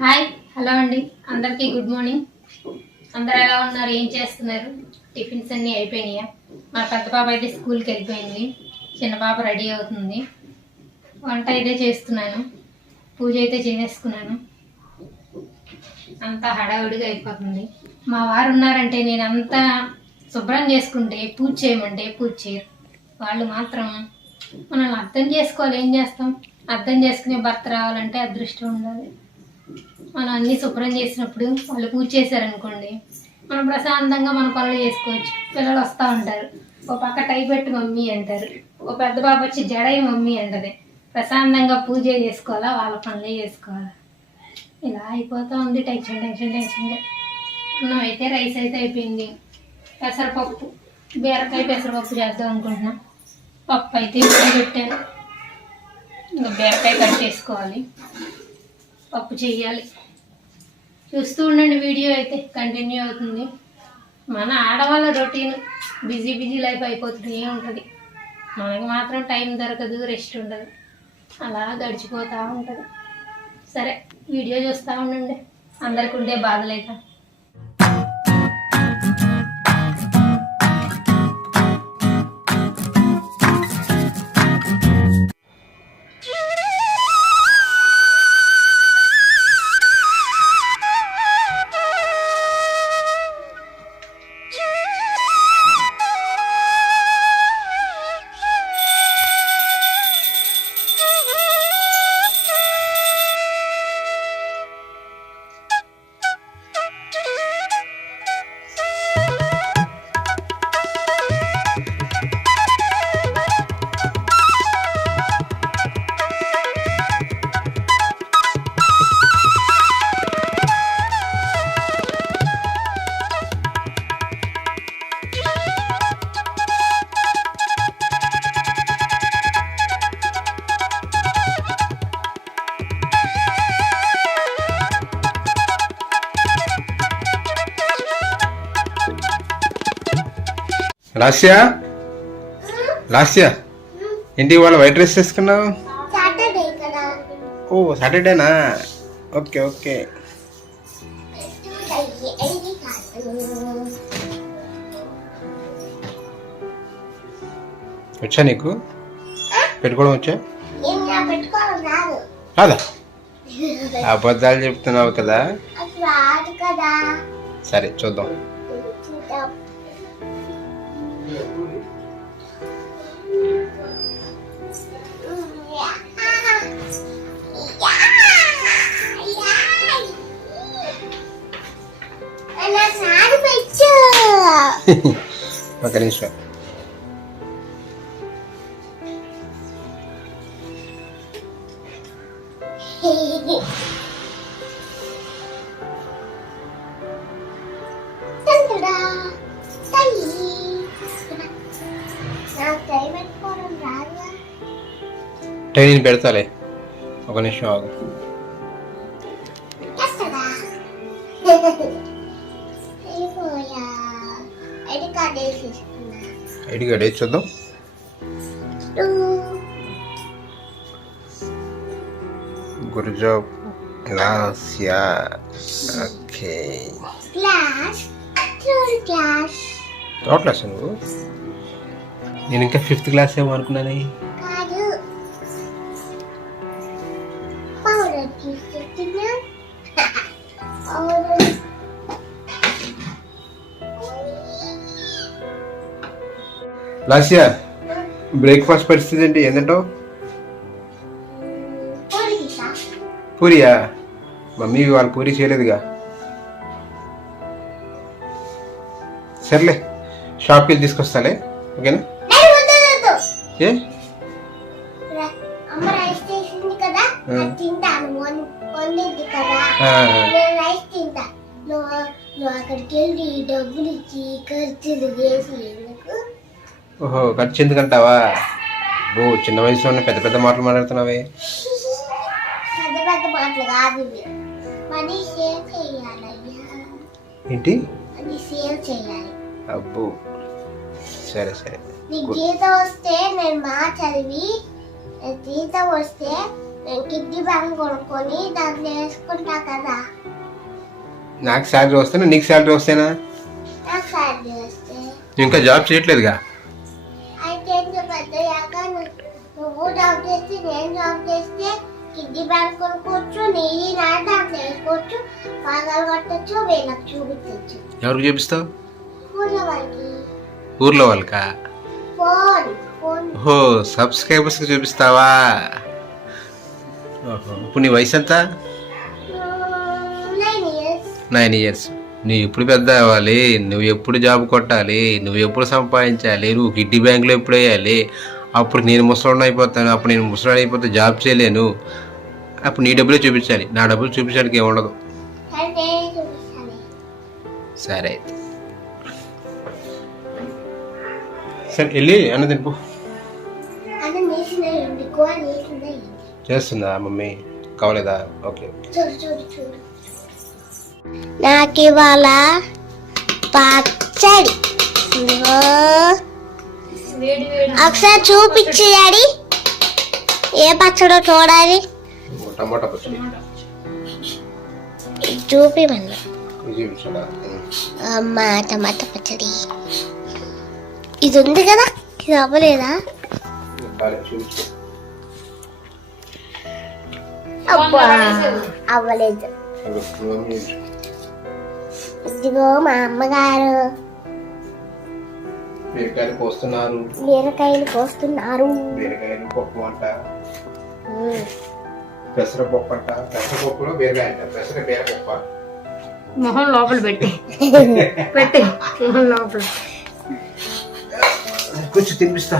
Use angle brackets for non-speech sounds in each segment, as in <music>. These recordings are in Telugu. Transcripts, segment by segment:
హాయ్ హలో అండి. అందరికీ గుడ్ మార్నింగ్. అందరు ఎలా ఉన్నారు? ఏం చేస్తున్నారు? టిఫిన్స్ అన్నీ అయిపోయినాయా? మా పెద్ద పాప అయితే స్కూల్కి వెళ్ళిపోయింది. చిన్న పాప రెడీ అవుతుంది. వంట అయితే చేస్తున్నాను. పూజ అయితే చేసేసుకున్నాను. అంతా హడావుడిగా అయిపోతుంది. మా వారు ఉన్నారంటే నేను అంతా శుభ్రం చేసుకుంటే పూజ చేయమంటే పూజ చేయరు. వాళ్ళు మాత్రం మనల్ని అర్థం చేసుకోవాలి. ఏం చేస్తాం? అర్థం చేసుకునే భర్త రావాలంటే అదృష్టం ఉండాలి. మనం అన్ని శుభ్రం చేసినప్పుడు వాళ్ళు పూజ చేశారనుకోండి మనం ప్రశాంతంగా మన పనులు చేసుకోవచ్చు. పిల్లలు వస్తూ ఉంటారు. ఓ పక్క టై పెట్టి మమ్మీ అంటారు. ఓ పెద్ద బాబు వచ్చి జడై మమ్మీ అంటది. ప్రశాంతంగా పూజ చేసుకోవాలా? వాళ్ళ పనులే చేసుకోవాలా? ఇలా అయిపోతూ ఉంది. టెన్షన్ టెన్షన్ టెన్షన్గా అన్నం అయితే రైస్ అయితే అయిపోయింది. పెసరపప్పు బీరకాయ పెసరపప్పు చేద్దాం అనుకుంటున్నాం. పప్పు అయితే పెట్టాను ఇంకా బీరకాయ కట్ చేసుకోవాలి. పప్పు చేయాలి చూస్తూ ఉండండి వీడియో అయితే కంటిన్యూ అవుతుంది. మన ఆడవాళ్ళ రొటీన్ బిజీ బిజీ లైఫ్ అయిపోతుంది ఉంటుంది. మనకి మాత్రం టైం దొరకదు రెస్ట్ ఉండదు. అలా గడిచిపోతూ ఉంటుంది. సరే వీడియో చూస్తూ ఉండండి. అందరికి ఉండే బాధలేక లాస్యా? లాస్యా? ఏంటి ఇవాళ వైట్ డ్రెస్ వేసుకున్నావు? ఓ సాటర్డేనా? Okay okay. వచ్చా నీకు? పెట్టుకోవడం వచ్చా? నా పెట్టుకోవడం రాదు. కాదా అబద్ధాలు చెప్తున్నావు కదా. సరే చూద్దాం. ఒక నిమిషం తంతుడా తల్లి నాకు టై పెట్టుకోవడం రాదు ట్రైనింగ్ పెడతాలే ఒక నిమిషం ఆగు వేసేసుకున్నా ఐడి కార్డ్ వేసి చూద్దాం గురుజాబ్ Lasya okay. Class? Third class. Third class నువ్వు నేను ఇంకా ఫిఫ్త్ క్లాస్ ఏమో అనుకున్నాను. కాదు. లాస్యా బ్రేక్ఫాస్ట్ పరిస్థితి ఏంటి? ఏంటంటావు పూరియా? మమ్మీ వాళ్ళు పూరి చేయలేదుగా. సర్లే షాప్కి వెళ్ళి తీసుకొస్తాలే ఓకేనా? ఏ? అక్కడికి వెళ్ళి డబ్బులు ఇచ్చి ఖర్చులు వేసి ఎందుకు? ఓహో ఖర్చు ఎందుకంటావా ఓ చిన్న వయసులో ఉన్న పెద్ద పెద్ద మాటలు మాట్లాడుతున్నావే. పెద్ద పెద్ద మాటలు కాదు ఇవి. మనీ సేవ్ చేయాలయ్యా. ఏంటి? మనీ సేవ్ చేయాలి. అబ్బో సరే సరే. నీకు జీతం వస్తే నేను బాగా చదివి నాకు జీతం వస్తే నేను కిడ్నీ బ్యాంక్ కొనుక్కొని దాంట్లో వేసుకుంటా కదా. నాకు శాలరీ వస్తేనా నీకు శాలరీ వస్తేనా? నాకు శాలరీ వస్తే. నువ్వు ఇంకా జాబ్ చేయట్లేదుగా? జాబ్ చేస్తే నేను జాబ్ చేస్తే కిడ్నీ బ్యాంక్ కొనుక్కోవచ్చు నీది నాన్న దాంట్లో వేసుకోవచ్చు పాదాలు కొట్టచ్చు వీళ్ళకి చూపించవచ్చు ఎవరికి చూపిస్తావు? ఊర్లో వాళ్ళకి? ఊర్లో వాళ్ళకా ఫోన్ ఫోన్ ఓహో సబ్స్క్రైబర్స్కి చూపిస్తావా? ఓహో ఇప్పుడు నీ వయసు ఎంత? నైన్ ఇయర్స్ నైన్ ఇయర్స్ నువ్వు ఎప్పుడు పెద్ద అవ్వాలి? నువ్వు ఎప్పుడు జాబ్ కొట్టాలి? నువ్వు ఎప్పుడు సంపాదించాలి? నువ్వు కిడ్డీ బ్యాంకులో ఎప్పుడు వేయాలి? అప్పుడు నేను ముసలాడు అయిపోతాను అప్పుడు నేను ముసలాడు అయిపోతే జాబ్ చేయలేను. అప్పుడు నీ డబ్బులే చూపించాలి. నా డబ్బులు చూపించడానికి ఏమి ఉండదు. సరే సరే అయితే. సరే వెళ్ళి అన్న తింపు చేస్తుందా మమ్మీ? కావలేదా? ఓకే నాకు ఇవాళ పచ్చడి. ఒకసారి చూపించు డాడీ ఏ పచ్చడో చూడాలి. టమాటా పచ్చడి. చూపించాలా అమ్మ టమాటా పచ్చడి. ఇది ఉంది కదా? ఇది అవ్వలేదా? అబ్బా అవ్వలేదు. ఇదిగో మా అమ్మగారు. బీరకాయలు కోస్తున్నారు. బీరకాయలు కోస్తున్నారు. బీరకాయలు పప్పు అంట. పెసరపప్పు అంట. పెసరపప్పులో బీరకాయ అంట. పెసర బీరపప్ప మొహం లోపల పెట్టి. <laughs> పెట్టి. మొహం లోపల. కొంచెం తినిపిస్తా.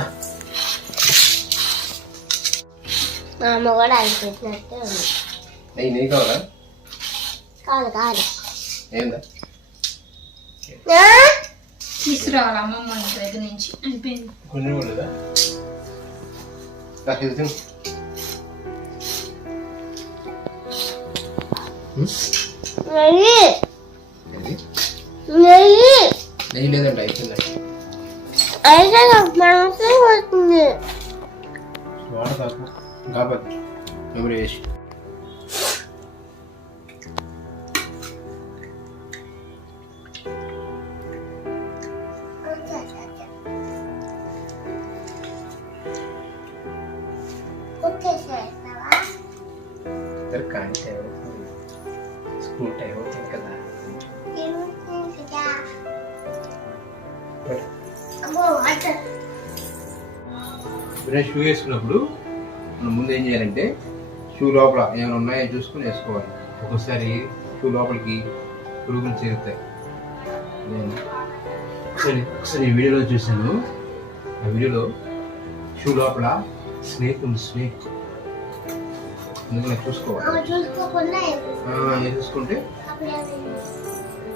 మా అమ్మ కూడా అది పెట్టినట్టే ఉంది. నెయ్యి నెయ్యి కావాలా? కాదు కాదు. ఏందా? తీసుకురావాలి అమ్మమ్మ ఇంటి దగ్గర నుంచి. అయిపోయింది. కొంచెం కూడా. నెయ్యి లేదండి అయిపోయిందండి అయితే నాకు మనసు వస్తుంది వాడ కాకు కాబట్టి మెమరీ వేసి. ఇద్దరు కానీ టైం అవుతుంది స్కూల్ టైం అవుతుంది కదా. తింటా. అమ్మో వాటర్ మీరు షూ వేసుకున్నప్పుడు మనం ముందు ఏం చేయాలంటే షూ లోపల ఏమైనా ఉన్నాయో చూసుకొని వేసుకోవాలి. ఒక్కోసారి షూ లోపలికి పురుగులు చేరుతాయి. నేను ఒకసారి ఒకసారి ఈ వీడియోలో చూశాను. ఆ వీడియోలో షూ లోపల స్నేక్ ఉంది స్నేక్ అందుకని చూసుకోవాలి. చూసుకుంటే?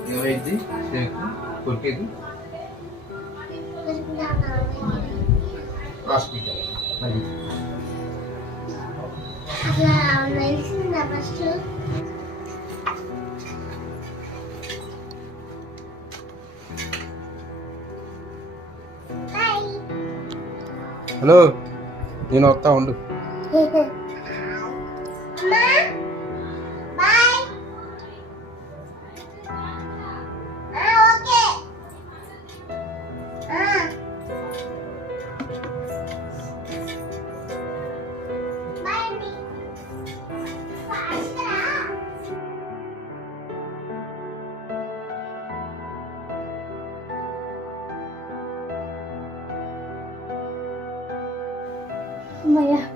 ఏమైంది? స్నేక్ కొరికేది? హాస్పిటల్. మరి? ఫస్ట్ హలో నేను వస్తా ఉండు. <laughs>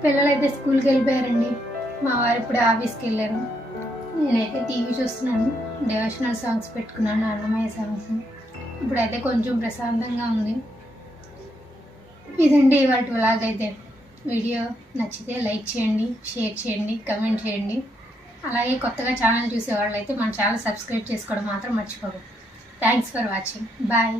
పిల్లలు అయితే స్కూల్కి వెళ్ళిపోయారండి. మా వారు ఇప్పుడే ఆఫీస్కి వెళ్ళారు. నేనైతే టీవీ చూస్తున్నాను. డివోషనల్ సాంగ్స్ పెట్టుకున్నాను. అన్నమయ్య సాంగ్స్. ఇప్పుడైతే కొంచెం ప్రశాంతంగా ఉంది. ఇదండి వాటి ఇలాగైతే వీడియో నచ్చితే లైక్ చేయండి షేర్ చేయండి కమెంట్ చేయండి. అలాగే కొత్తగా ఛానల్ చూసే అయితే మన ఛానల్ సబ్స్క్రైబ్ చేసుకోవడం మాత్రం మర్చిపోదు థ్యాంక్స్ ఫర్ వాచింగ్ బాయ్